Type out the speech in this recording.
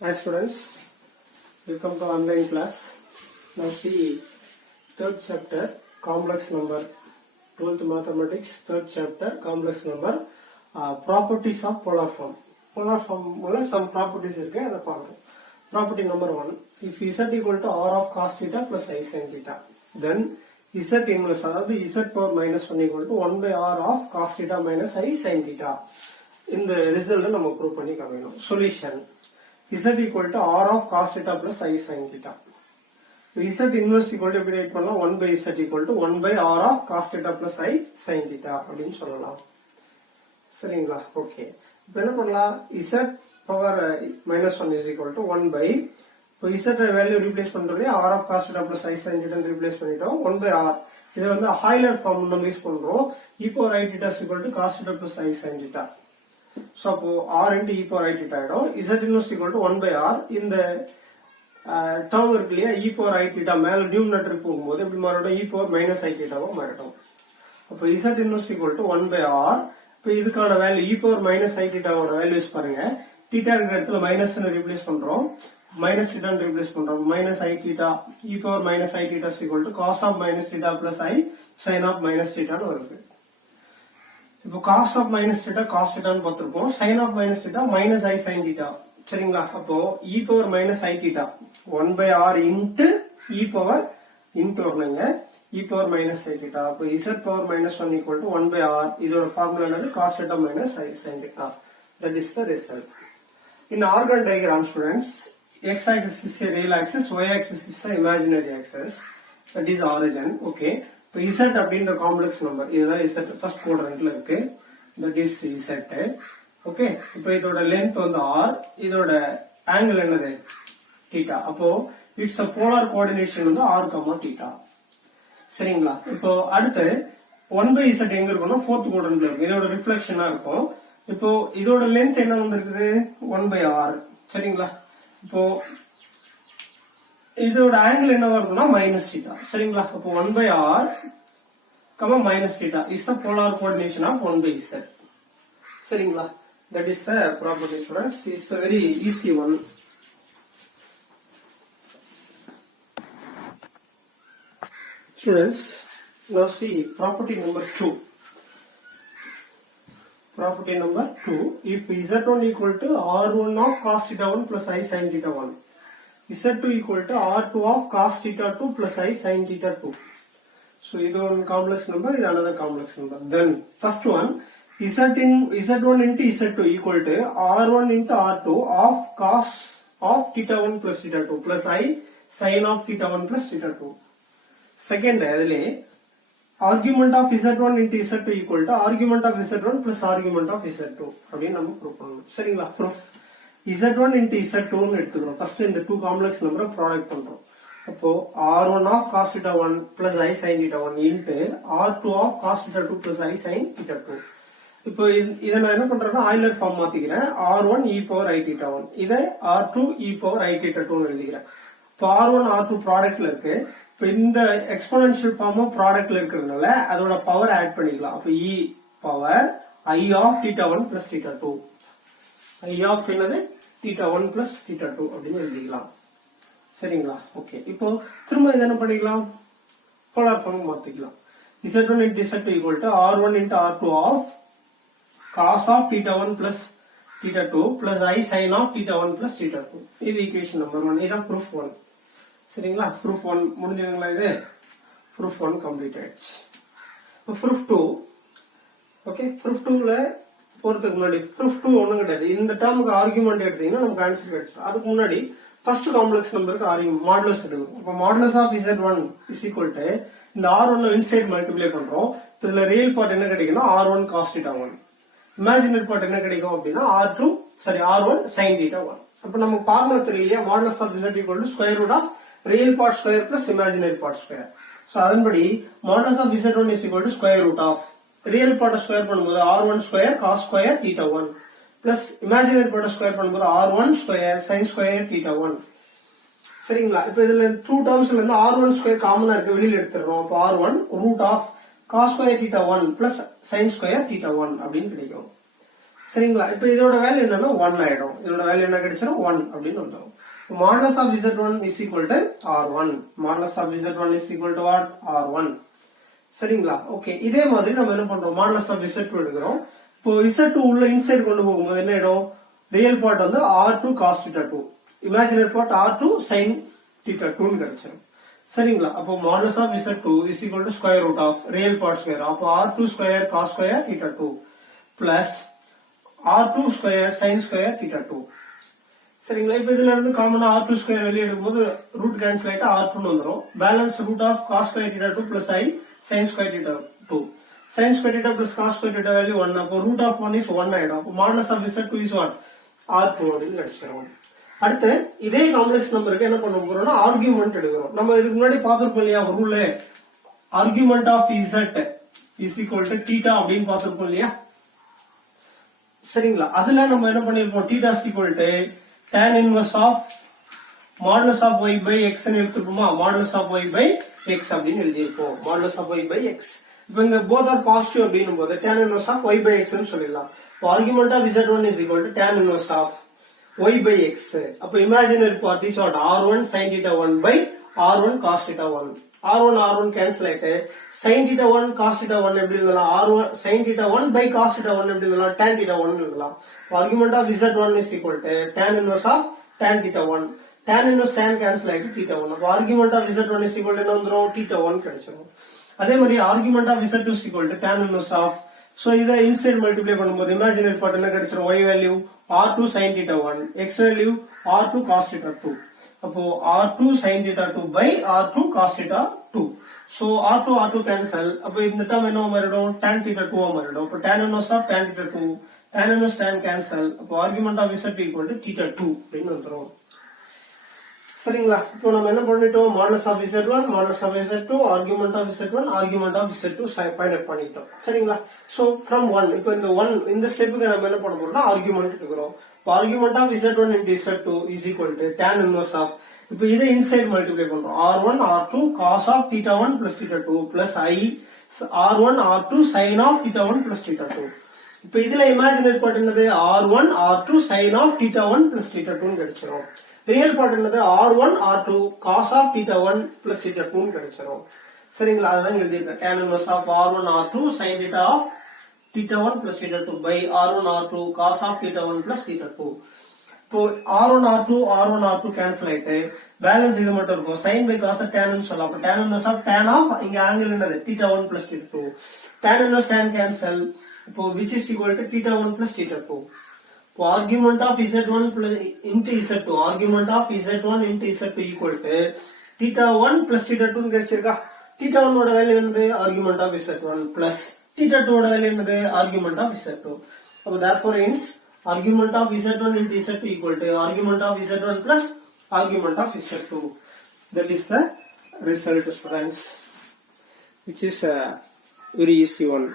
Hi students, welcome to online class. Now see third chapter complex number, 12th mathematics, third chapter complex number, properties of polar form. Polar form உள்ள some properties இருக்கு, அதை பார்க்கணும். Property number 1, if z equal to r of cos theta plus I sin theta, then z inverse அதாவது z power minus 1 equal to 1 by r of cos theta minus I sin theta. இந்த result நம்ம prove பண்ணி காமிக்கணும். Solution, z equal to r of cos theta plus I sin theta. Z inverse equal to எப்படி right பண்ணலாம், 1 by z equal to 1 by r of cos theta plus I sin theta அப்படின்னு சொல்லலாம். சரிங்களா? Okay, இப்போ என்ன பண்ணலாம், z power minus 1 is equal to 1 by, இப்போ z value replace பண்றோம், r of cos theta plus I sin theta replace பண்ணிட்டோம், 1 by r. இதை வந்து ஹாய்லர் ஃபார்ம் நம்ம யூஸ் பண்றோம், e power I theta is equal to cos theta plus I sin theta. So அப்போ r into e power I theta ஆயிடும், z inverse equal to 1 by r. இந்த term இருக்கு இல்லையா, e power I theta மேல numerator போகும்போது எப்படி மாறிடும், e power minus I theta வா மாறிடும். அப்போ z inverse equal to 1 by r. இப்போ இதுக்கான value e power minus I theta ஓட வேல்யூஸ் பாருங்க, theta இருக்கிற இடத்துல மைனஸ் ரீப்ளேஸ் பண்றோம், minus theta ரீப்ளேஸ் பண்றோம், minus I theta, e power minus I theta is equal to cos of minus theta plus I sin of minus theta னு வருது. இப்போ cos of minus theta cos theta னு பார்த்திருப்போம், sin of minus theta minus I sin theta. சரிங்களா? அப்போ e power minus I theta 1 by r into e power into வரணுங்க, e power minus I theta. அப்போ z power minus 1 equal to 1 by r. இதோட formula என்னது, cos theta minus I sin theta. That is the result. In organ diagram students, x axis is a real axis, y axis is a imaginary axis. That is origin. Okay. இப்போ z அப்படின்ற complex number, இதுதான் z first குவாட்ரண்ட்ல இருக்கு. That is z. Okay, இப்போ இதோட length வந்து r, இதோட angle என்னது θ. அப்போ இட்ஸ் a polar coordination வந்து r, θ. சரிங்களா? இப்போ அடுத்து 1 by z எங்க இருக்கும்னா ஃபோர்த் குவாட்ரண்ட்ல இருக்கு, இதோட ரிஃப்ளெக்ஷனா இருக்கும். இப்போ இதோட லென்த் என்ன வந்திருக்குது, 1 by r. சரிங்களா? இப்போ இதோட ஆங்கிள் என்ன வருதுன்னா மைனஸ் θ. சரிங்களா? அப்போ 1 by r, minus θ is the polar coordination of 1 by z. சரிங்களா? That is the property students. It's a very easy one. Students, now see property number 2. Property number 2, if z1 equal to r1 of cos theta 1 plus I sin theta 1, z2 equal to r2 of cos theta 2 plus I sin theta 2. So this one complex number, is another complex number. Then first one, z1 into z2 equal to r1 into r2 of cos of theta 1 plus theta 2 plus I sin of theta 1 plus theta 2. Second, argument of z1 into z2 equal to argument of z1 plus argument of z2. அப்படின்னு நம்ம prove பண்ணணும். சரிங்களா? Proof z1 into z2 னு எடுத்துக்கிறோம். First இந்த two complex நம்பரை product பண்றோம். அப்போ r1 of cos theta 1 plus I sin theta 1 into r2 of cos theta 2 plus I sin theta 2. இப்போ இதை நான் என்ன பண்றேன்னா ஆய்லர் ஃபார்ம் மாத்திக்கிறேன், r1 e power I theta 1, இதை r2 e power I theta 2 னு எழுதிக்கிறேன். இப்போ r1 r2 ப்ராடக்ட்ல இருக்கு, இப்போ இந்த எக்ஸ்போனன்ஷியல் ஃபார்மும் ப்ராடக்ட்ல இருக்கிறதுனால அதோட பவர் ஆட் பண்ணிக்கலாம். அப்போ e power I of theta 1 plus theta 2, I of என்னது theta 1 plus theta 2 அப்படின்னு எழுதிக்கலாம். சரிங்களா? ஓகே, இப்போ திரும்ப இதை என்ன பண்ணிக்கலாம், போலார் ஃபார்ம் மாத்திக்கலாம். z1 into z2 equal to r1 into r2 of cos of theta 1 plus theta 2 plus I sin of theta 1 plus theta 2. இது ஈக்குவேஷன் நம்பர் 1. இதான் ப்ரூஃப் 1. சரிங்களா? ப்ரூஃப் 1 முடிஞ்சதுங்களா? இது ப்ரூஃப் 1 கம்ப்ளீட் ஆயிடுச்சு. இப்போ ப்ரூஃப் 2. ஓகே, ப்ரூஃப் 2ல போறதுக்கு முன்னாடி proof 2 ஒண்ணும் கிடையாது, இந்த டேர்முக்கு ஆர்குமெண்ட் எடுத்தீங்கன்னா நமக்கு ஆன்சர் கிடைச்சிடும். அதுக்கு முன்னாடி ஃபர்ஸ்ட் காம்ப்ளெக்ஸ் நம்பருக்கு ஆர்குமெண்ட் மாடுலஸ் எடுக்கணும். இப்போ modulus of z1 is equal to இந்த r1 இன்சைட் மல்டிப்ளை பண்றோம். இதுல ரியல் பார்ட் என்ன கிடைக்கும்னா r1 cos theta 1, imaginary part என்ன கிடைக்கும் அப்படின்னா r1 sin theta 1. அப்ப நமக்கு ஃபார்முலா தெரியலையா, modulus of z equal to square root of real part square plus imaginary part square. So அதன்படி modulus of z1 is equal to square root of real part square பண்ணும்போது r1 square cos square theta 1 plus imaginary part square பண்ணும்போது r1 square sin square theta 1. சரிங்களா? இப்போ இதுல two டேர்ம்ஸ்ல இருந்து r1 square காமனா இருக்கு, வெளியில எடுத்துறோம். அப்ப r1 root of cos square theta 1 plus sin square theta 1 அப்படின்னு கிடைக்கும். சரிங்களா? இப்போ இதோட வேல்யூ என்னன்னா 1 ஆயிடும். இதோட வேல்யூ என்ன கிடைச்சிரும் 1 அப்படின்னு வந்துரும். Modulus of z1 is equal to r1. Modulus of z1 is equal to what r1. சரிங்களா? ஓகே, இதே மாதிரி நம்ம என்ன பண்றோம், மாடுலஸ் ஆஃப் z2 எடுக்கிறோம். இப்போ z2 உள்ள இன்சைட் கொண்டு போகும்போது என்ன ஆயிடும், ரியல் பார்ட் வந்து r2 cos theta 2, imaginary part r2 sin theta 2 ன்னு கிடைச்சிரும். சரிங்களா? அப்போ modulus of z2 is equal to square root of real part square, அப்போ r2 square cos square theta 2 plus r2 square sin square theta 2. சரிங்களா? இப்போ இதுல இருந்து காமனா r2 ஸ்கொயர் வெளியே எடுக்கும்போது ரூட் கேன்சல் ஆயிட்டு r2 ன்னு வந்துரும். Balance root of cos square theta 2 plus I sin square theta 2. sin square theta plus cos square theta value 1. அப்போ ரூட் ஆஃப் 1 இஸ் 1 ஆயிடும். அப்போ modulus of z2 is what r2 அப்படின்னு கிடைச்சிரும். அடுத்து இதே காம்ப்ளெக்ஸ் நம்பருக்கு என்ன பண்ண போறோம்னா ஆர்குமெண்ட் எடுக்கிறோம். நம்ம இதுக்கு முன்னாடி பார்த்திருப்போம் இல்லையா rule, argument of z is equal to theta அப்படின்னு பார்த்திருப்போம் இல்லையா? சரிங்களா? அதுல நம்ம என்ன பண்ணிருப்போம், theta is equal to tan inverse of modulus of y by x ன்னு எடுத்துப்போமா, modulus of y by x அப்படின்னு எழுதியிருப்போம். Modulus of y by x. இப்போ இங்க both are positive அப்படின்னும் போது tan inverse of y by x ன்னு சொல்லிடலாம். Argument of z1 is equal to tan inverse of y by x. அப்போ imaginary part is what r1 sin theta 1 by r1 cos theta 1. r1 cancel ஆயிட்டு sin theta 1 cos theta 1 எப்படி எழுதலாம், r1 sin theta 1 by cos theta 1 எப்படி எழுதலாம், tan theta 1 எழுதலாம். Argument of z1 is equal to tan inverse of tan theta 1. tan inverse tan cancel ஆயிட்டு theta 1. அப்போ argument of z1 is equal to என்ன வந்துரும், theta 1 கிடைச்சிரும். அதே மாதிரி argument of z2 is equal to tan inverse of, so இத inside multiply பண்ணும்போது imaginary part என்ன கிடைச்சிரும், y value r2 sin theta 1, x value r2 cos theta 2. அப்போ r2 sin theta 2 by r2 cos theta 2. So r2 cancel. அப்போ இந்த term என்ன மாறிடும், tan theta 2 ஆ மாறிடும். அப்போ tan inverse of tan theta 2, tan inverse tan cancel. அப்போ argument of z equal to theta 2 அப்படின்னு வந்துரும். சரிங்களா? இப்போ நம்ம என்ன பண்ணிட்டோம், modulus of z1, modulus of z2, argument of z1, argument of z2 find out பண்ணிட்டோம். சரிங்களா? சோ from 1, இப்போ இந்த ஸ்டெப்புக்கு நம்ம என்ன பண்ண போறோம்னா ஆர்குமெண்ட் எடுக்கிறோம். Argument of z1 into z2 is equal to tan inverse of, இப்போ இதை இன்சைட் மல்டிப்ளை பண்றோம், r1 r2 cos of theta 1 plus theta 2 plus I r1 r2 sin of theta 1 plus theta 2. இப்போ இதுல இமேஜினரி பார்ட் என்னது, r1 r2 sin of theta 1 plus theta 2 ன்னு கிடைச்சிரும். Real part என்னது, r1 r2 cos of theta 1 plus theta 2 ன்னு கிடைச்சிரும். சரிங்களா? அதான் எழுதிருக்கேன், tan inverse of r1 r2 sin theta of theta 1 plus theta 2 by r1 r2 cos of theta 1 plus theta 2. இப்போ r1 r2 cancel ஆயிட்டு balance இது மட்டும் இருக்கும், sin by cos tan ன்னு சொல்லலாம். அப்ப tan inverse of tan of இங்க angle என்னது theta 1 plus theta 2. tan inverse tan cancel. இப்போ which is equal to theta 1 plus theta 2. இப்போ argument of z1 plus into z2, argument of z1 into z2 equal to theta 1 plus theta 2 ன்னு கிடைச்சிருக்கா. theta 1 ஓட value என்னது, argument of z1 plus theta 2 ஓட value என்னது, argument of z2. அப்போ therefore hence argument of z1 into z2 equal to argument of z1 plus argument of z2. That is the result, students, which is a very easy one.